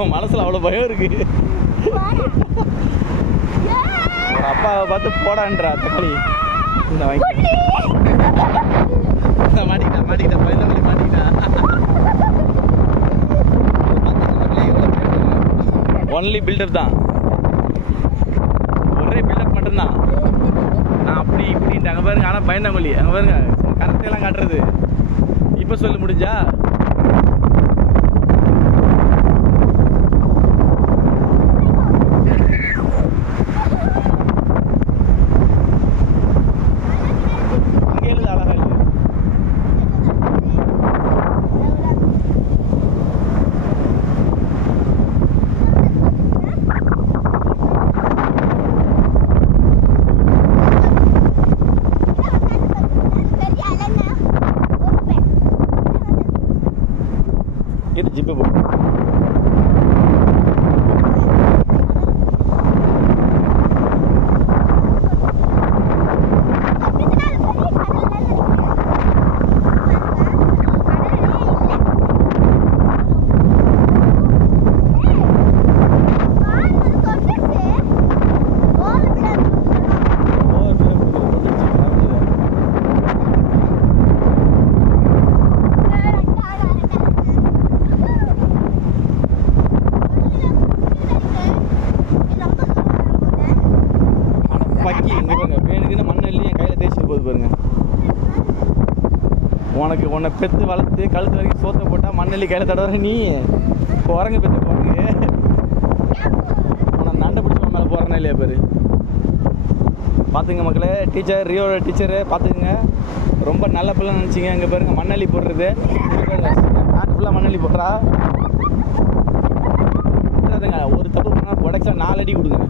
என் மனசில் அவ்வளோ பயம் இருக்கு. ஒரு அப்பாவை பார்த்து போடான்றா தக்காளி. இந்த வாங்கி மாட்டிக்கிட்டா பயந்தவங்களி மாட்டிக்கிட்டா. ஒன்லி பில்டப் தான், ஒரே பில்டப் மட்டும்தான். நான் அப்படி இப்படின்ட்டு அங்கே பாருங்க. ஆனால் பயந்தாங்கொல்லி அங்கே பாருங்க, கரெக்டெல்லாம் காட்டுறது. இப்போ சொல்ல முடிஞ்சா இங்கே எழுது, அழகா எழுது. இது ஜிப்பு போட்டு பக்கி இங்கே பாருங்க. வேணுக்குன்னு மண்ணெல்லி என் கையில் தேய்ச்சிட்டு போகுது பாருங்க. உன்னை பெற்று வளர்த்து கழுத்து வரைக்கும் சோத்தை போட்டால் மண்ணெல்லி கையில் தடவை நீ குரங்கு பெற்று குரங்கு. உன்னை நண்டை பிடிச்சி மேலே போகிறேன்னா இல்லையா பேர். பார்த்துங்க மக்களே, டீச்சர் ரியோட டீச்சரு பார்த்துக்குங்க. ரொம்ப நல்ல பிள்ளை நினச்சிங்க. இங்கே பாருங்க மண்ணெல்லி போடுறது. நாட்டு ஃபுல்லாக மண்ணெல்லி போடுறா. ஒரு தப்பு பண்ணால் உடைச்சா 4 அடி கொடுங்க.